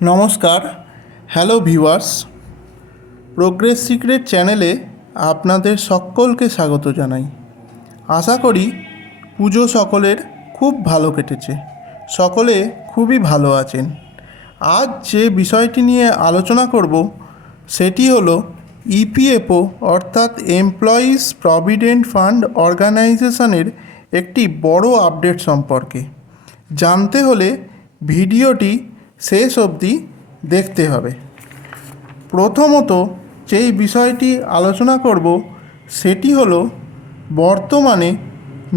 নমস্কার। Hello viewers, progress secret চ্যানেলে আপনাদের সকলকে স্বাগত জানাই। আশা করি পুজো সকলের খুব ভালো কেটেছে, সকলে খুবই ভালো আছেন। আজ যে বিষয়টি নিয়ে আলোচনা করব সেটি হলো ইপিএফও অর্থাৎ এমপ্লয়িজ প্রভিডেন্ট ফান্ড অর্গানাইজেশনের একটি বড় আপডেট সম্পর্কে। জানতে হলে ভিডিওটি শেষ অবধি দেখতে হবে। প্রথমত যেই বিষয়টি আলোচনা করব সেটি হলো বর্তমানে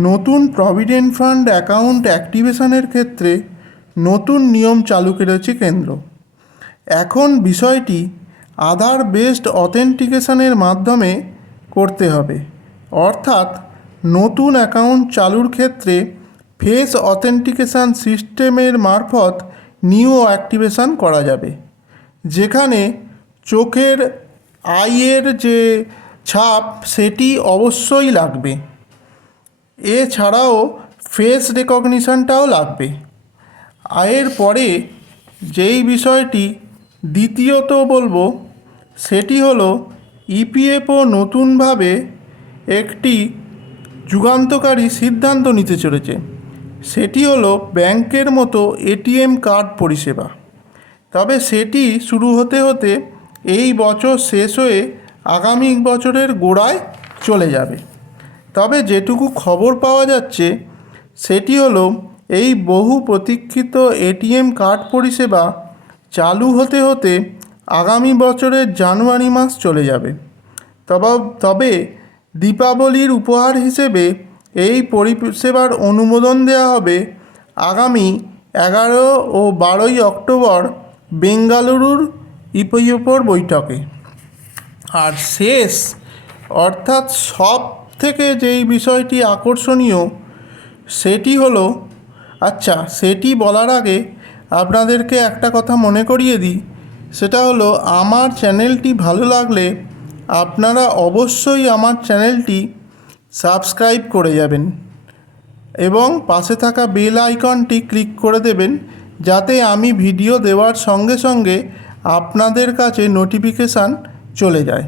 নতুন প্রভিডেন্ট ফান্ড অ্যাকাউন্ট অ্যাক্টিভেশনের ক্ষেত্রে নতুন নিয়ম চালু করেছে কেন্দ্র। এখন বিষয়টি আধার বেসড অথেন্টিকেশনের মাধ্যমে করতে হবে, অর্থাৎ নতুন অ্যাকাউন্ট চালুর ক্ষেত্রে ফেস অথেন্টিকেশন সিস্টেমের মারফত নিউ অ্যাক্টিভেশন করা যাবে, যেখানে চোখের আইয়ের যে ছাপ সেটি অবশ্যই লাগবে। এছাড়াও ফেস রেকগনিশনটাও লাগবে। এর পরে যেই বিষয়টি দ্বিতীয়ত বলবো সেটি হলো ইপিএফও নতুনভাবে একটি যুগান্তকারী সিদ্ধান্ত নিতে চলেছে। সেটি হলো ব্যাংকের মতো এটিএম কার্ড পরিষেবা। তবে সেটি শুরু হতে হতে এই বছর শেষ হয়ে আগামী বছরের গোড়ায় চলে যাবে। তবে যেটুকু খবর পাওয়া যাচ্ছে সেটি হলো এই বহু প্রতীক্ষিত এটিএম কার্ড পরিষেবা চালু হতে হতে আগামী বছরের জানুয়ারি মাস চলে যাবে। তবে দীপাবলির উপহার হিসেবে এই পরিষেবার অনুমোদন দেওয়া হবে আগামী 11 ও 12 অক্টোবর বেঙ্গালুরুর ইপিএফওর বৈঠকে। আর শেষ অর্থাৎ সব থেকে যেই বিষয়টি আকর্ষণীয় সেটি হলো, সেটি বলার আগে আপনাদেরকে একটা কথা মনে করিয়ে দিই। সেটা হলো আমার চ্যানেলটি ভালো লাগলে আপনারা অবশ্যই আমার চ্যানেলটি সাবস্ক্রাইব করে যাবেন এবং পাশে থাকা বেল আইকনটি ক্লিক করে দেবেন, যাতে আমি ভিডিও দেওয়ার সঙ্গে সঙ্গে আপনাদের কাছে নোটিফিকেশান চলে যায়।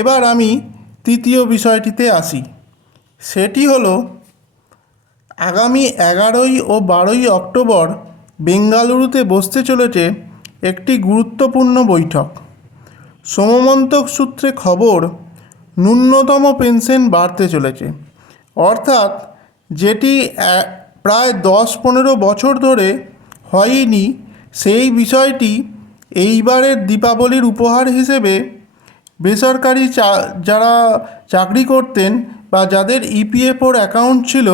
এবার আমি তৃতীয় বিষয়টিতে আসি। সেটি হলো আগামী 11 ও 12 অক্টোবর বেঙ্গালুরুতে বসতে চলেছে একটি গুরুত্বপূর্ণ বৈঠক। সমমন্তক সূত্রে খবর, ন্যূনতম পেনশন বাড়তে চলেছে, অর্থাৎ যেটি প্রায় 10-15 বছর ধরে হয়নি, সেই বিষয়টি এইবারের দীপাবলির উপহার হিসেবে বেসরকারি যারা চাকরি করতেন বা যাদের ইপিএফওর অ্যাকাউন্ট ছিল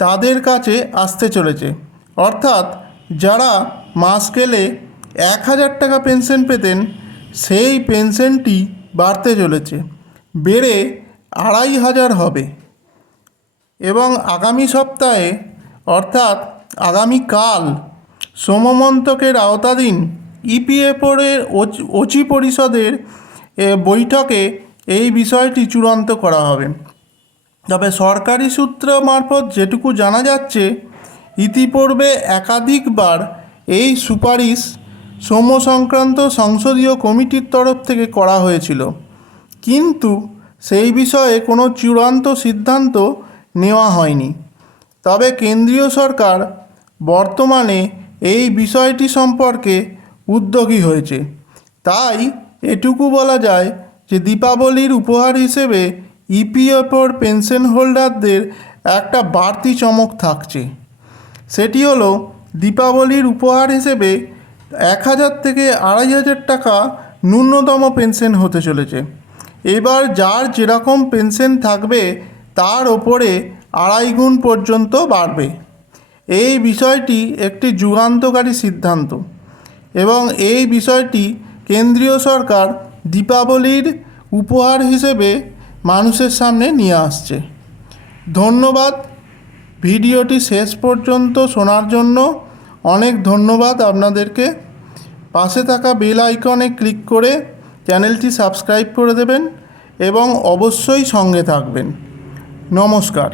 তাদের কাছে আসতে চলেছে। অর্থাৎ যারা মাস গেলে 1000 টাকা পেনশন পেতেন, সেই পেনশনটি বাড়তে চলেছে, বেড়ে 2500 হবে। এবং আগামী সপ্তাহে অর্থাৎ আগামীকাল সমমন্তকের আওতাধীন ইপিএফওর ওচি পরিষদের বৈঠকে এই বিষয়টি চূড়ান্ত করা হবে। তবে সরকারি সূত্র মারফত যেটুকু জানা যাচ্ছে, ইতিপূর্বে একাধিকবার এই সুপারিশ শ্রম সংক্রান্ত সংসদীয় কমিটির তরফ থেকে করা হয়েছিল, কিন্তু সেই বিষয়ে কোনো চূড়ান্ত সিদ্ধান্ত নেওয়া হয়নি। তবে কেন্দ্রীয় সরকার বর্তমানে এই বিষয়টি সম্পর্কে উদ্যোগী হয়েছে। তাই এটুকু বলা যায় যে দীপাবলির উপহার হিসেবে ইপিএফওর পেনশন হোল্ডারদের একটা বাড়তি চমক থাকছে। সেটি হলো দীপাবলির উপহার হিসেবে 1000 থেকে 2500 টাকা ন্যূনতম পেনশন হতে চলেছে। এবার যার যেরকম পেনশন থাকবে তার ওপরে 2.5 গুণ পর্যন্ত বাড়বে। এই বিষয়টি একটি যুগান্তকারী সিদ্ধান্ত এবং এই বিষয়টি কেন্দ্রীয় সরকার দীপাবলির উপহার হিসেবে মানুষের সামনে নিয়ে আসছে। ধন্যবাদ ভিডিওটি শেষ পর্যন্ত শোনার জন্য। অনেক ধন্যবাদ আপনাদেরকে। পাশে থাকা বেল আইকনে ক্লিক করে চ্যানেলটি সাবস্ক্রাইব করে দেবেন এবং অবশ্যই সঙ্গে থাকবেন। নমস্কার।